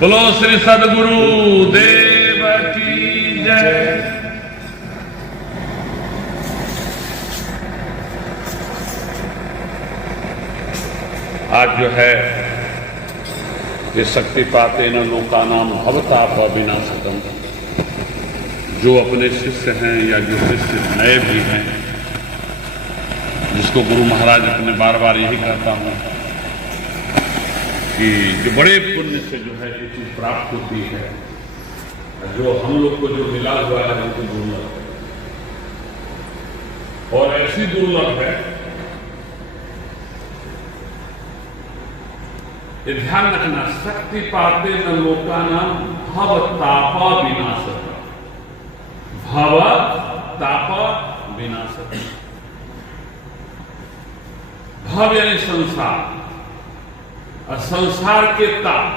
बोलो श्री सदगुरु देव की जय। आज जो है ये शक्तिपातेन लोकानाम भवताप विनाशकम, जो अपने शिष्य हैं या जो शिष्य नए भी हैं, जिसको गुरु महाराज अपने बार बार यही कहता हूं कि जो बड़े पुण्य से जो है ये चीज प्राप्त होती है, जो हम लोग को जो मिला हुआ है वो तो दुर्लभ है, और ऐसी दुर्लभ है ये ध्यान रखना। शक्तिपातेन लोकानाम भवताप विनाशकम, भवताप विनाशकम। भव यानी संसार, और संसार के ताप,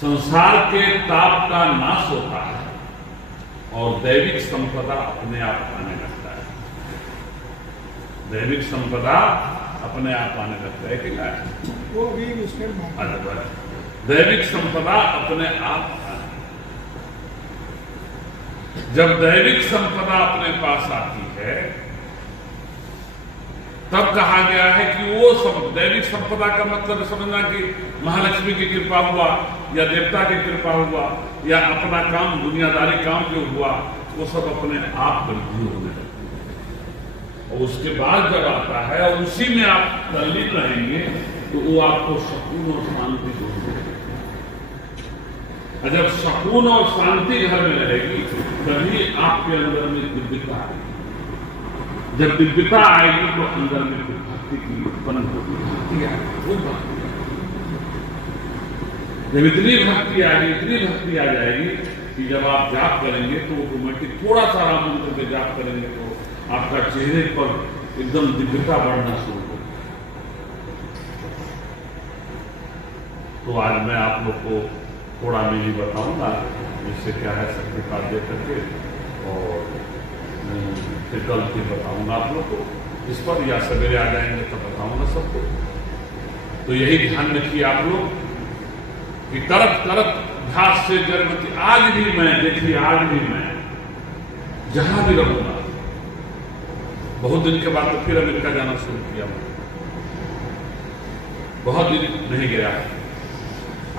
संसार के ताप का नाश होता है और दैविक संपदा अपने आप आने लगता है। दैविक संपदा अपने आप आने लगता है कि नहीं? वो भी दैविक संपदा अपने आप आने, जब दैविक संपदा अपने पास आती है तब कहा गया है कि वो दैविक संपदा का मतलब समझना कि महालक्ष्मी की कृपा हुआ या देवता की कृपा हुआ या अपना काम दुनियादारी काम जो हुआ वो सब अपने आप वृद्धि होने लगती है। और उसके बाद जब आता है और उसी में आप तल्लीन रहेंगे तो वो आपको सुकून और शांति देगी। जब सुकून और शांति घर में रहेगी तभी आपके अंदर में दिव्यता आएगी। जब दिव्यता आएगी तो अंदर में भक्ति की उत्पन्न होगी। जब इतनी भक्ति आएगी, इतनी भक्ति आ जाएगी कि जब आप जाप करेंगे तो ऑटोमेटिक थोड़ा सा राम मंत्र के जाप करेंगे तो आपका चेहरे पर एकदम दिव्यता बढ़ना शुरू हो। तो आज मैं आप लोग को थोड़ा मेरी बताऊंगा इससे क्या है शक्तिपात दे करके, और फिर कल फिर बताऊंगा आप लोग को इस पर, या सवेरे आ जाएंगे तो बताऊंगा सबको। तो यही ध्यान रखिए आप लोग कि करत करत घास से जरमती। आज भी मैं, देखिए आज भी मैं जहां भी रहूंगा, बहुत दिन के बाद तो फिर अमेरिका जाना शुरू किया, बहुत दिन नहीं गया।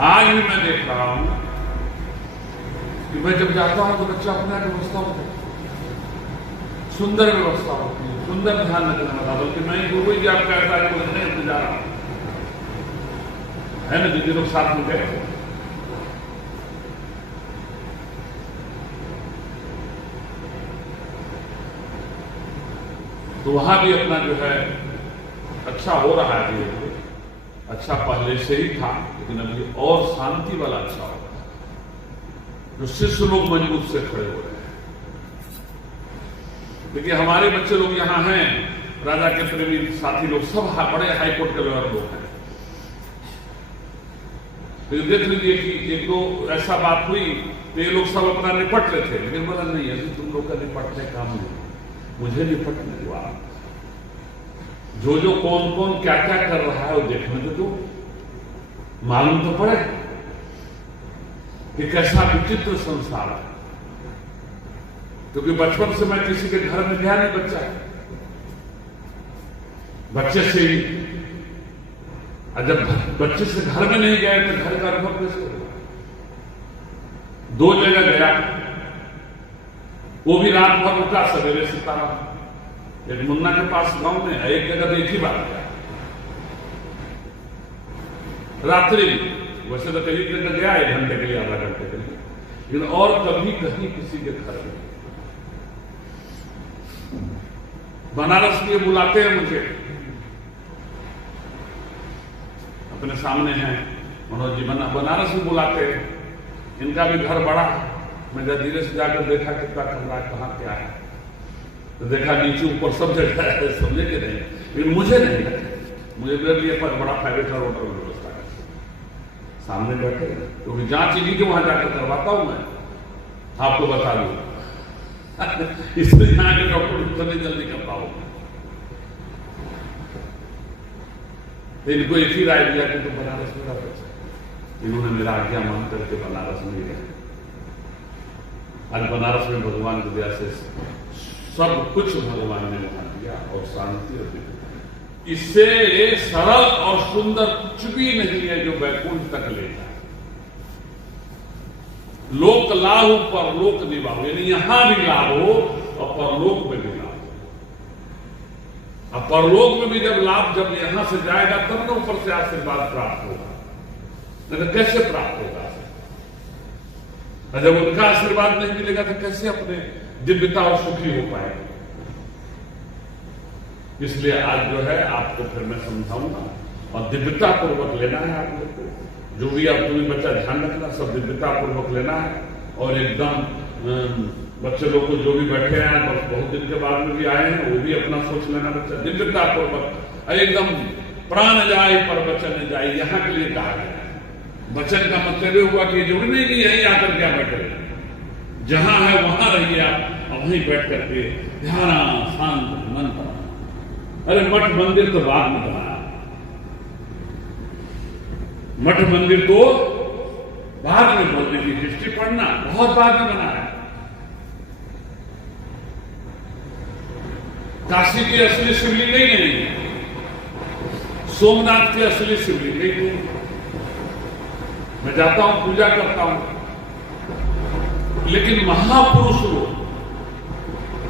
आज भी मैं देख रहा हूं कि मैं जब जाता हूं तो बच्चा अपना व्यवस्था होता है, सुंदर व्यवस्था होती है, सुंदर ध्यान रखने वाला। बल्कि मैं गुरु जी आपका ऐसा नहीं इंतजार है ना, दीदी लोग साथ में गए तो वहां भी अपना जो है अच्छा हो रहा है। धीरे अच्छा पहले से ही था, लेकिन अभी और शांति वाला अच्छा हो रहा है, जो शिष्य लोग मजबूत से खड़े हो रहे हैं। देखिए हमारे बच्चे लोग यहाँ हैं, राजा के प्रेमी साथी लोग सब बड़े हाईकोर्ट के लॉयर लोग हैं। फिर देख लीजिए कि एक दो ऐसा बात हुई तो ये लोग सब अपना निपट रहे थे, लेकिन बोला नहीं अभी तुम लोग का निपटने काम नहीं, मुझे निपटने दो। आप जो जो कौन कौन क्या क्या कर रहा है वो देखने दो, मालूम तो पड़े कि कैसा विचित्र संसार है। क्योंकि बचपन से मैं किसी के घर में गया नहीं, बच्चा बच्चे से ही, जब बच्चे से घर में नहीं गए तो घर का अनुभव कैसे होगा। 2 जगह गया, वो भी रात भर रुका, सवेरे से तारा। एक मुन्ना के पास गांव में, एक जगह एक ही बार गया रात्रि। वैसे तो कहीं जगह गया 1 घंटे के लिए, आधा घंटे के लिए, लेकिन और कभी कहीं किसी के घर में। बनारस में बुलाते हैं मुझे, अपने सामने हैं मनोज जी, बनारस में बुलाते हैं। इनका भी घर बड़ा है। मैं जब धीरे से जाकर देखा कितना कमरा कहाँ क्या है, तो देखा नीचे ऊपर सब जगह है, समझे कि नहीं, लेकिन मुझे नहीं लगे। मुझे मेरे लिए पर बड़ा 5-स्टार होटल में व्यवस्था है, सामने बैठे, क्योंकि जांच इन्हीं के वहां जाकर करवाता हूं मैं, आपको बता दूं। इसलिए यहाँ के डॉक्टर जल्दी जल्दी कर पाओ। इनको एक ही राय दिया कि तुम बनारस में रह सकते, इन्होंने मेरा आज्ञा मान करके बनारस में गए। आज बनारस में भगवान की दया से सब कुछ भगवान ने वहां दिया और शांति और दिव्य। इससे सरल और सुंदर कुछ भी नहीं है जो वैकुंठ तक ले जाए। लोक लाभ परलोक निभाओ, यानी यहां भी लाभ हो और परलोक में भी लाभ हो। अब परलोक में भी जब लाभ जब यहां से जाएगा तब ना ऊपर से आशीर्वाद प्राप्त होगा, नहीं तो कैसे प्राप्त होगा? और जब उनका आशीर्वाद नहीं मिलेगा तो कैसे अपने दिव्यता और सुखी हो पाएगा? इसलिए आज जो है आपको फिर मैं समझाऊंगा और दिव्यता पूर्वक लेना है आप लोग को। जो भी आप तुम्हें बच्चा ध्यान रखना, सब दिव्यता पूर्वक लेना है। और एकदम बच्चे लोग को जो भी बैठे हैं बस बहुत दिन के बाद में भी आए हैं, वो भी अपना सोच लेना बच्चा दिव्यता पूर्वक एकदम प्राण जाए पर वचन जाए, यहाँ के लिए कहा गया है। वचन का मतलब ये हुआ कि जरूरी नहीं कि यहीं आकर क्या बैठे, जहां है वहां रहिए आप और वहीं बैठ करके ध्यान शांत मन पर। अरे मठ मंदिर तो बाद में बनाया, मठ मंदिर तो बाद में बोलने की हिस्ट्री पढ़ना बहुत बाद में बनाया। काशी की असली शिवलिंग नहीं है, सोमनाथ की असली शिवलिंग नहीं है। मैं जाता हूं पूजा करता हूं, लेकिन महापुरुष लोग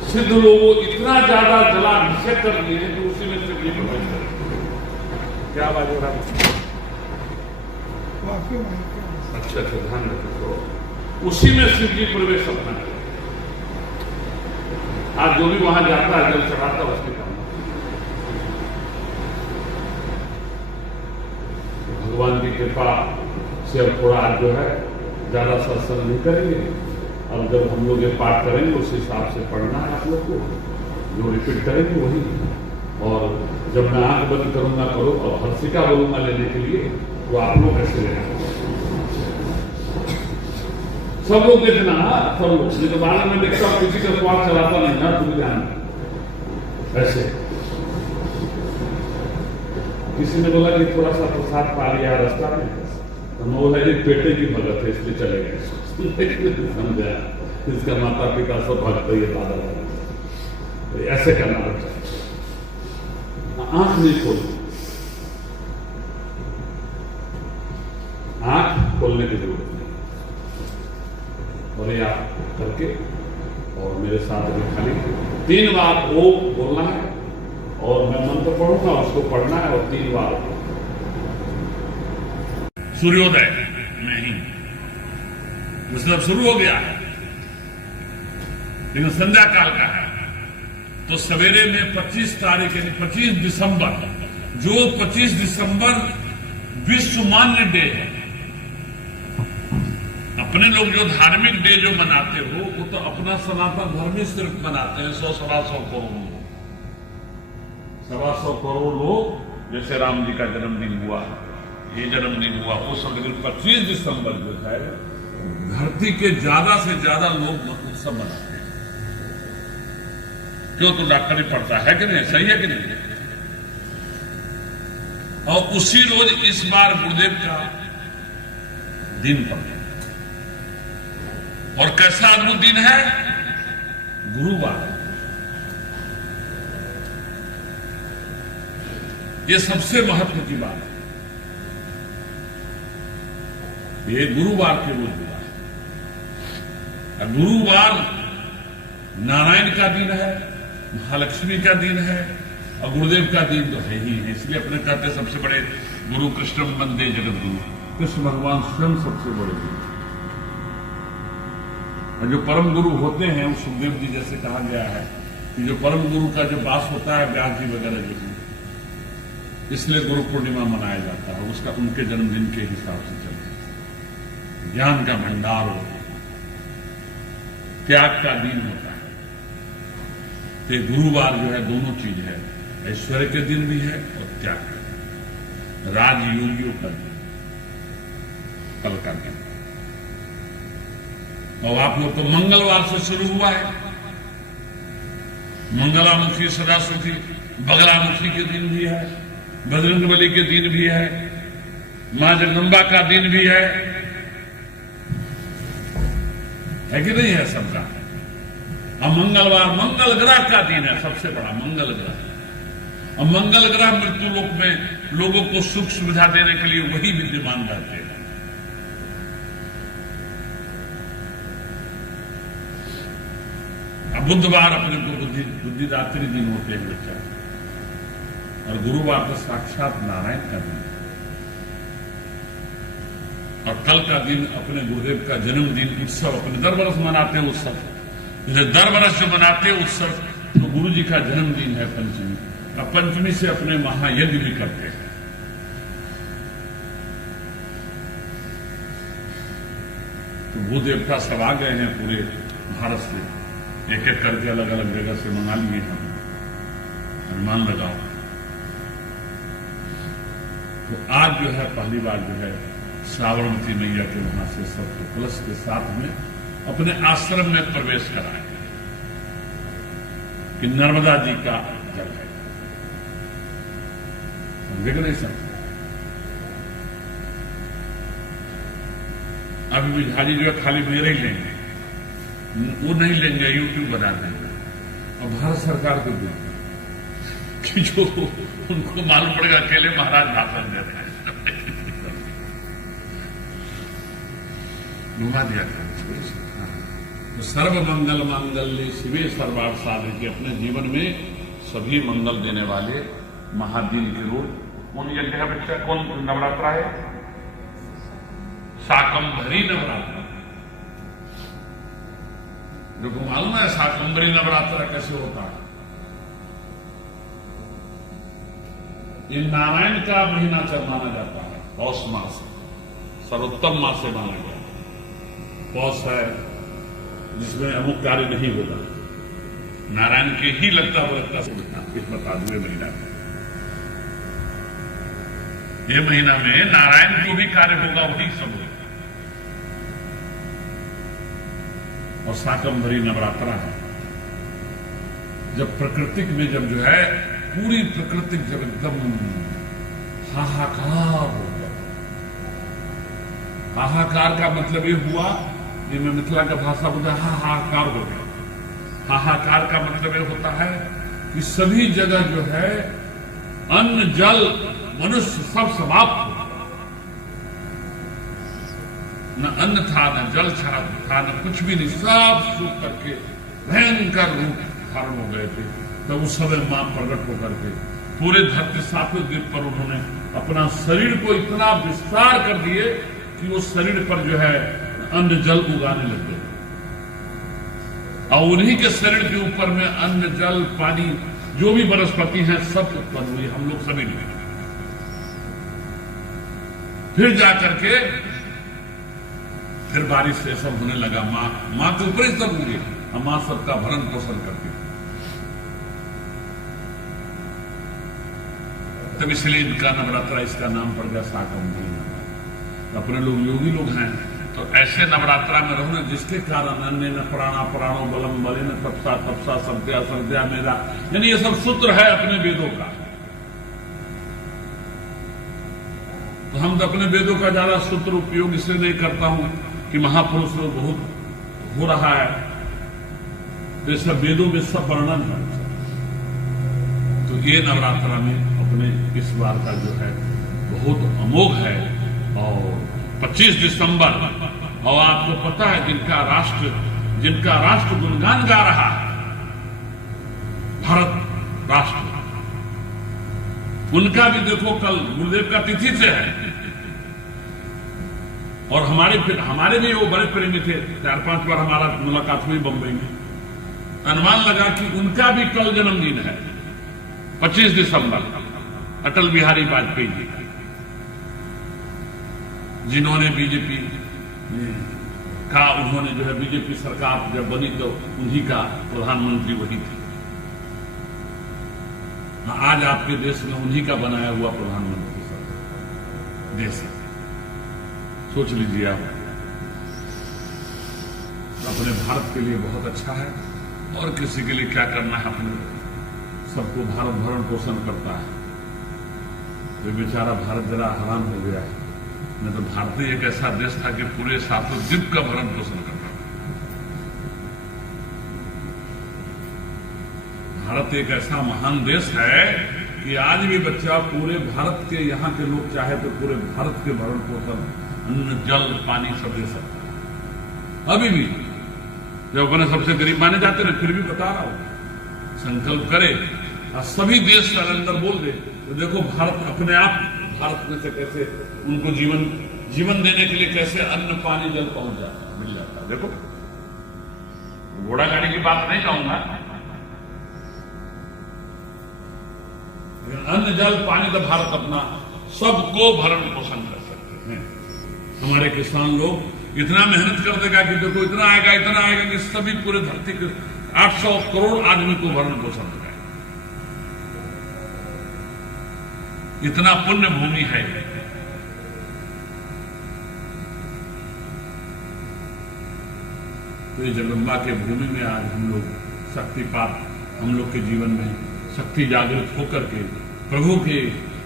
सिद्ध लोगों इतना ज्यादा जलाभिषेक कर दिए हैं कि उसी में से भी प्रवेश करें। क्या बात हो रहा है? अच्छा ध्यान रखें, तो उसी में शिव जी प्रवेश अपना है। आज जो भी वहां जाता है जल चढ़ाता है उसके काम। भगवान की कृपा से अब थोड़ा आज जो है ज्यादा सत्संग नहीं करेंगे। अब जब हम लोग ये पाठ करेंगे उस हिसाब से पढ़ना है आप लोग को, जो रिपीट करेंगे वही। और जब मैं आंख बंद करूंगा करो और हर्षिका बोलूंगा लेने के लिए, तो आप लोग ऐसे लेना, सब लोग देखना, सब लोग। नहीं तो बाद में देखता हूं किसी का स्वाद चलाता नहीं ना, तुम ध्यान ऐसे। किसी ने बोला कि थोड़ा सा प्रसाद पा लिया रास्ता में, तो मैं बोला ये पेटे की भगत है इसलिए चले गए। समझा, इसका माता पिता सब भक्त ये दादा तो ऐसे करना बच्चा, आंख नहीं खोल, आंख खोलने की जरूरत नहीं। और ये आप करके और मेरे साथ में खाली 3 बार ओम बोलना है और मैं मंत्र पढ़ूंगा, उसको पढ़ना है और 3 बार सूर्योदय में ही मतलब शुरू हो गया है, लेकिन संध्या काल का है। तो सवेरे में 25 तारीख यानी 25 दिसंबर, जो 25 दिसंबर विश्व मान्य डे है। अपने लोग जो धार्मिक डे जो मनाते हो वो तो अपना सनातन धर्म ही सिर्फ मनाते हैं। 100-125 करोड़ लोग, 125 करोड़ लोग, जैसे राम जी का जन्मदिन हुआ, ये जन्मदिन हुआ, वो सब। लेकिन 25 दिसंबर जो है धरती के ज्यादा से ज्यादा लोग उत्सव मनाते हैं। क्यों? तो डॉक्टर ही पड़ता है कि नहीं, सही है कि नहीं? और उसी रोज इस बार गुरुदेव का दिन पड़ता है। और कैसा अद्भुत दिन है? गुरुवार। ये सबसे महत्व की बात है। ये गुरुवार के रोज हुआ है। गुरुवार नारायण का दिन है, महालक्ष्मी का दिन है और गुरुदेव का दिन तो है ही है। इसलिए अपने कहते सबसे बड़े गुरु कृष्ण वंदे जगत गुरु, कृष्ण भगवान स्वयं सबसे बड़े गुरु। और जो परम गुरु होते हैं वो सुखदेव जी जैसे कहा गया है कि जो परम गुरु का जो वास होता है व्यास जी वगैरह जो, इसलिए गुरु पूर्णिमा मनाया जाता है। उसका उनके जन्मदिन के हिसाब से चलता है। ज्ञान का भंडार होता है, त्याग का दिन होता है। तो गुरुवार जो है दोनों चीज है, ऐश्वर्य के दिन भी है और त्याग का दिन, राजयोगियों का दिन, कल का दिन। और आप लोग को मंगलवार से शुरू हुआ है। मंगलामुखी सदासुखी बगलामुखी के दिन भी है, बजरंगबली के दिन भी है। मां जगदंबा का दिन भी है कि नहीं है सबका। अब मंगलवार मंगल ग्रह का दिन है, सबसे बड़ा मंगल ग्रह। और मंगल ग्रह मृत्यु लोक में लोगों को सुख सुविधा देने के लिए वही विद्यमान रहते हैं। अब बुधवार अपने को बुद्धिदात्री दिन होते हैं बच्चा, और गुरुवार तो साक्षात नारायण का दिन, और कल का दिन अपने गुरुदेव का जन्मदिन उत्सव अपने दर बरस मनाते हैं उत्सव। दर बरस जो मनाते हैं उत्सव, तो गुरु जी का जन्मदिन है पंचमी, और पंचमी से अपने महायज्ञ भी करते हैं। तो भू देवता सब आ गए हैं पूरे भारत से, एक एक करके अलग अलग जगह से मंगा लिए हम, अनुमान लगाओ। तो आज जो है पहली बार जो है साबरमती मैया के वहां से सबको कलश के साथ में अपने आश्रम में प्रवेश कराए कि नर्मदा जी का जल है। समझे कि नहीं समझे? अभी भी झाजी जो है खाली मेरे ही लेंगे, वो नहीं लेंगे, यूट्यूब बना देंगे, और भारत सरकार को देंगे कि जो उनको मालूम पड़ेगा अकेले महाराज भाषण दे रहे हैं। घुमा दिया था। तो सर्व मंगल मांगल्ये शिवे सर्वार्थ साधिके, अपने जीवन में सभी मंगल देने वाले महादीन के रूप। कौन यज्ञ है बच्चा? कौन नवरात्रा है? शाकंभरी नवरात्रा। जो को मालूम है शाकंभरी नवरात्रा कैसे होता है? ये नारायण का महीना माना जाता है, पौष मास, सर्वोत्तम मास से माना गया। पौष है जिसमें अमुक कार्य नहीं होगा, नारायण के ही लगता इस बता दूंगे महीना में। ये महीना में नारायण को भी कार्य होगा, वही सब होगा। और शाकंभरी नवरात्रा है, जब प्रकृतिक में जब जो है पूरी प्रकृति जब एकदम हाहाकार हो गया। हाहाकार का मतलब ये हुआ, ये मैं मिथिला का भाषा बोलता है, हाहाकार हो गया। हाहाकार का मतलब ये होता है कि सभी जगह जो है अन्न जल मनुष्य सब समाप्त हो, न अन्न था न जल था न कुछ भी नहीं, सब सूख करके भयंकर रूप धारण हो गए थे। तब उस समय मां प्रकट होकर के पूरे धरती सातवें द्वीप पर उन्होंने अपना शरीर को इतना विस्तार कर दिए कि वो शरीर पर जो है अन्न जल उगाने लगे, और उन्हीं के शरीर के ऊपर में अन्न जल पानी जो भी वनस्पति हैं सब उत्पन्न हुई, हम लोग सभी लोग। फिर जाकर के फिर बारिश से सब होने लगा, मां के ऊपर ही सब उगे, और मां सबका भरण पोषण करती। तब इसलिए इनका नवरात्रा, इसका नाम पड़ गया शाकंभरी नवरात्रा। अपने लोग योगी लोग हैं, तो ऐसे नवरात्रा में रहो जिसके कारण अन्य न प्राणा प्राणो बलम बले न तपसा तपसा संध्या संध्या मेरा, यानी ये सब सूत्र है अपने वेदों का। तो हम तो अपने वेदों का ज्यादा सूत्र उपयोग इसलिए नहीं करता हूं कि महापुरुष लोग बहुत हो रहा है, तो ये सब वेदों में सब वर्णन है। तो ये नवरात्रा में अपने इस बार का जो है बहुत अमोघ है। और 25 दिसंबर, और आपको पता है जिनका राष्ट्र गुणगान गा रहा है, भारत राष्ट्र, उनका भी देखो कल गुरुदेव का तिथि से है। और हमारे भी वो बड़े प्रेमी थे, 4-5 बार हमारा मुलाकात हुई बंबई में। अनुमान लगा कि उनका भी कल जन्मदिन है, 25 दिसंबर, अटल बिहारी वाजपेयी जी, जिन्होंने बीजेपी का, उन्होंने जो है बीजेपी सरकार जब बनी तो उन्हीं का प्रधानमंत्री वही थे। आज आपके देश में उन्हीं का बनाया हुआ प्रधानमंत्री देश है। सोच लीजिए आप, अपने भारत के लिए बहुत अच्छा है, और किसी के लिए क्या करना है, अपने सबको भारत भरण पोषण करता है। तो बेचारा भारत जरा हैरान हो गया है नहीं तो भारतीय एक ऐसा देश था कि पूरे सातों द्वीप का भरण पोषण करता था। भारत एक ऐसा महान देश है कि आज भी बच्चा पूरे भारत के यहाँ के लोग चाहे तो पूरे भारत के भरण पोषण, अन्न, जल, पानी सब दे सकता है। अभी भी जब अपने सबसे गरीब माने जाते हैं, फिर भी बता रहा हूं, संकल्प करे और सभी देश का अंदर बोल दे तो देखो भारत अपने आप, भारत में से कैसे उनको जीवन देने के लिए कैसे अन्न, पानी, जल पहुंच जाता, मिल जाता। देखो घोड़ा गाड़ी की बात नहीं कहूंगा, अन्न, जल, पानी तो भारत अपना सबको भरण पोषण कर सकते हैं। हमारे किसान लोग इतना मेहनत कर देगा कि देखो इतना आएगा कि सभी पूरे धरती के 800 करोड़ आदमी को भरण पोषण देगा। इतना पुण्य भूमि है। तो ये जगदम्बा के भूमि में आज हम लोग शक्तिपात, हम लोग के जीवन में शक्ति जागृत होकर के प्रभु के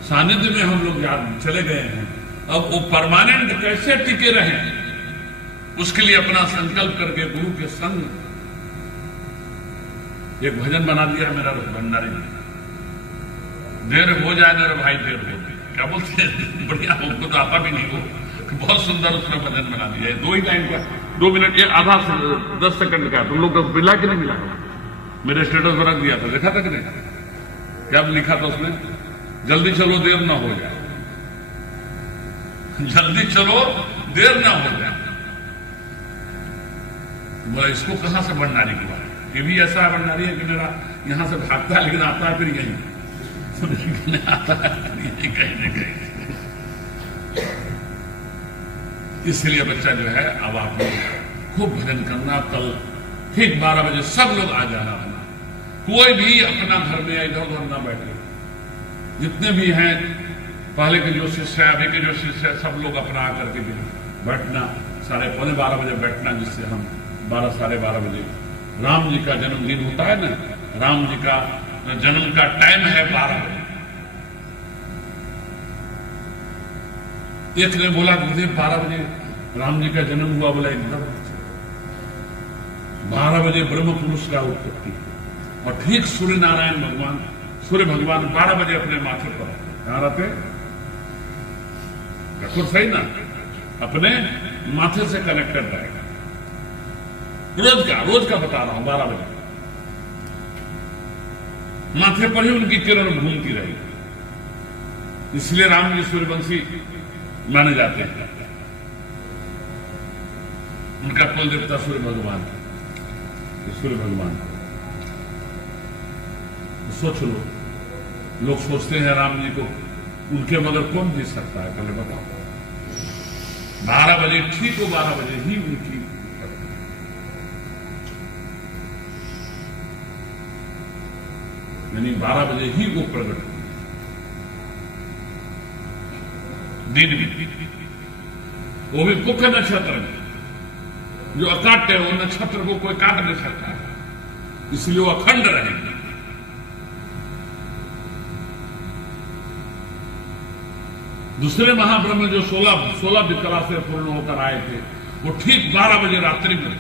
सानिध्य में हम लोग चले गए हैं। अब वो परमानेंट कैसे टिके रहें, उसके लिए अपना संकल्प करके गुरु के संग एक भजन बना दिया मेरा भंडारी ने, देर हो जाए मेरे भाई देर हो जाए, क्या बोलते हैं, बढ़िया, हमको तो आता भी नहीं हो, बहुत सुंदर उसने भजन बना दिया है। 2 ही लाइन का, 2 मिनट, ये आधा 10 सेकंड का। तुम लोग तो मिला कि नहीं मिला? मेरे स्टेटस पर रख दिया था, देखा था कि नहीं? क्या लिखा था उसने? जल्दी चलो देर ना हो जाए, जल्दी चलो देर ना हो जाए। बोला इसको कहां से भंडारी की बात? ये भी ऐसा भंडारी है कि मेरा यहां से भागता है लेकिन आता है फिर यहीं आता है कहीं न कहीं। इसलिए बच्चा जो है, अब आप लोग खूब भजन करना। कल ठीक 12 बजे सब लोग आ जाना। कोई भी अपना घर में इधर उधर ना बैठे। जितने भी हैं, पहले के जो शिष्य है, अभी के जो शिष्य है, सब लोग अपना आकर के बैठना, 12:15 बजे बैठना, जिससे हम 12, 12:30 बजे, राम जी का जन्मदिन होता है ना, राम जी का जन्म का टाइम है 12 बजे। एक ने बोला गुरुदेव 12 बजे राम जी का जन्म हुआ, बोला एकदम 12 बजे ब्रह्म पुरुष का उत्पत्ति, और ठीक सूर्य नारायण भगवान, सूर्य भगवान 12 बजे अपने माथे पर कहां रहते? बिल्कुल सही ना, अपने माथे से कनेक्टेड रहेगा। रोज का बता रहा हूं, 12 बजे माथे पर ही उनकी किरण घूमती रहेगी। इसलिए राम जी सूर्यवंशी माने जाते हैं। उनका कुल देवता सूर्य भगवान, सूर्य भगवान। सोच लो, लोग सोचते हैं राम जी को उनके मगर कौन जीत सकता है? पहले बताओ। 12 बजे ठीक हो, 12 बजे ही उनकी, यानी 12 बजे ही वो प्रकट हुए दिन में, वो भी मुख्य नक्षत्र में। जो अकाट्य है वो नक्षत्र को कोई काट नहीं सकता, इसलिए वो अखंड रहेंगे। दूसरे महाब्रह्म जो 16 विकला से पूर्ण होकर आए थे, वो ठीक 12 बजे रात्रि में,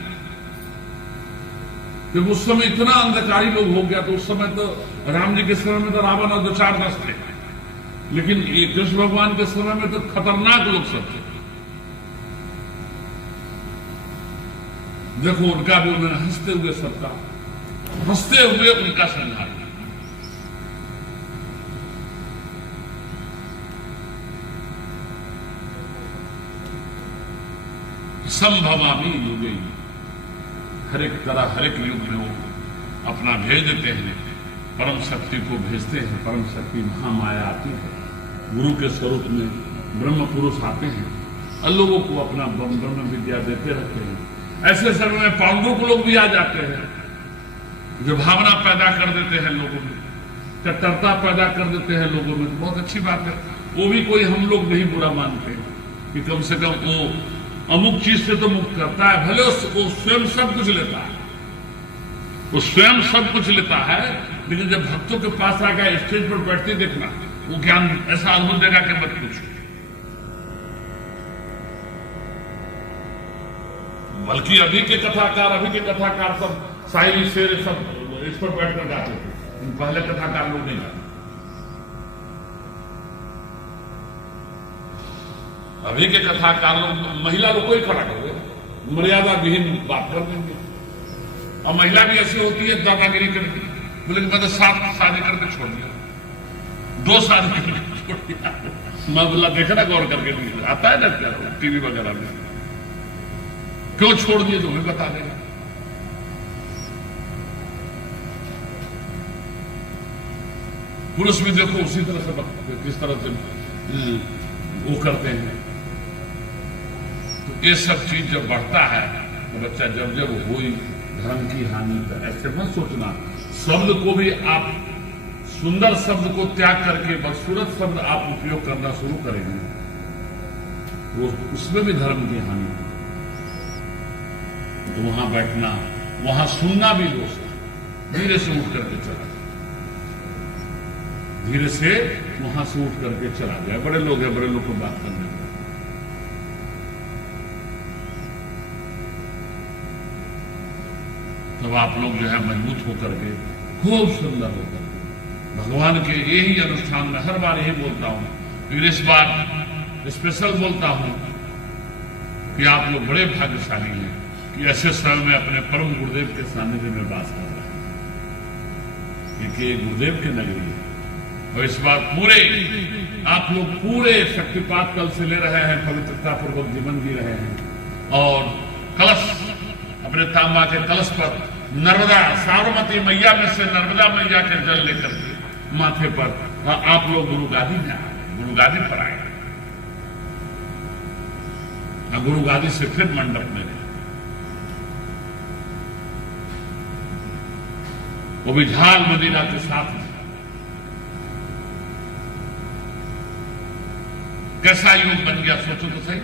क्योंकि उस समय इतना अंधकारी लोग हो गया। तो उस समय तो राम जी के समय में तो रावण और 2-4 दस थे, लेकिन कृष्ण भगवान के समय में तो खतरनाक लोग सब थे। देखो उनका भी, उन्होंने हंसते हुए सबका, हंसते हुए उनका संहार। संभवामी युगे, हर एक तरह हर एक युग में वो अपना भेज देते हैं, परम शक्ति को भेजते हैं। परम शक्ति महामाया आती है, गुरु के स्वरूप में ब्रह्म पुरुष आते हैं और लोगों को अपना ब्रह्म विद्या देते रहते हैं। ऐसे समय में पांडु को लोग भी आ जाते हैं, जो भावना पैदा कर देते हैं लोगों में, कट्टरता पैदा कर देते हैं लोगों में। बहुत अच्छी बात है, वो भी कोई हम लोग नहीं बुरा मानते कि कम से कम वो अमुक चीज से तो मुक्त करता है। भले वो स्वयं सब कुछ लेता है, वो स्वयं सब कुछ लेता है, लेकिन जब भक्तों के पास आकर स्टेज पर बैठते देखना, वो ज्ञान ऐसा अद्भुत देगा कि मत पूछो। बल्कि अभी के कथाकार सब शायरी शेर सब इस पर बैठकर गाते थे, पहले कथाकार लोग नहीं गाते। अभी के कथाकार लोग महिला लोग को ही खड़ा कर दे, मर्यादा विहीन बात कर देंगे। और महिला भी ऐसी होती है दादागिरी करती, बोले मैं तो 7 शादी करके छोड़ दिया, 2 शादी करके छोड़ दिया। मैं बोला देखा ना गौर करके, आता है ना टीवी वगैरह में, क्यों छोड़ दिए तो भी बता देगा। पुरुष भी देखो उसी तरह से किस तरह से वो करते हैं। तो ये सब चीज जब बढ़ता है तो बच्चा जब हुई धर्म की हानि कर, ऐसे मत सोचना। शब्द को भी आप सुंदर शब्द को त्याग करके बदसूरत शब्द आप उपयोग करना शुरू करेंगे, वो उसमें भी धर्म की हानि। तो वहां बैठना, वहां सुनना भी दोष है। धीरे से उठ करके चला जाए, धीरे से वहां से उठ करके चला जाए। बड़े लोग हैं, बड़े लोग को बात करने में तब आप लोग जो है मजबूत होकर के, खूब सुंदर होकर के भगवान के यही अनुष्ठान में हर बार यही बोलता हूं, फिर इस बार स्पेशल बोलता हूं कि आप लोग बड़े भाग्यशाली हैं कि ऐसे समय में अपने परम गुरुदेव के सानिध्य में वास कर रहे हैं, क्योंकि ये गुरुदेव की नगरी है। और इस बार पूरे आप लोग पूरे शक्तिपात कल से ले रहे हैं, पवित्रता पूर्वक जीवन जी रहे हैं। और कलश अपने तांबा के कलश पर नर्मदा साबरमती मैया में से नर्मदा मैया के जल लेकर के माथे पर आप लोग गुरु गादी में आए, गुरु गादी पर आए, गुरु गादी से फिर मंडप में गए, वो भी झाल मदीना के साथ में। कैसा योग बन गया, सोचो तो सही,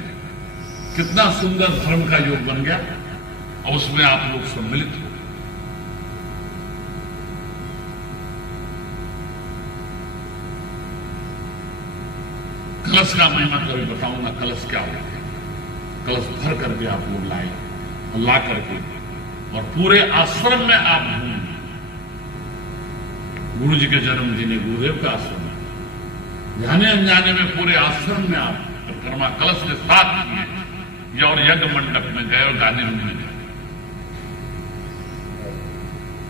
कितना सुंदर धर्म का योग बन गया। और उसमें आप लोग सम्मिलित हो, कलश का महिमा कभी बताऊंगा, कलश क्या होता है। कलश भर करके आप लोग लाए और ला करके और पूरे आश्रम में आप घूमें। गुरु जी के जन्मदिन है, गुरुदेव का आश्रम है, जाने अनजाने में पूरे आश्रम में आप परिक्रमा कलश के साथ किए और यज्ञ मंडप में गए और गादी रूम में गए।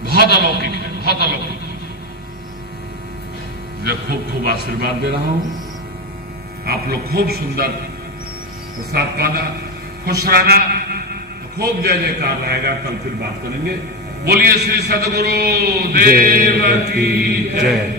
बहुत अलौकिक है, बहुत अलौकिक है। मैं खूब खूब आशीर्वाद दे रहा हूं, आप लोग खूब सुंदर प्रसाद पाना, खुश रहना, खूब जय जयकार रहेगा। कल फिर बात करेंगे। बोलिए श्री सद्गुरु देव की जय।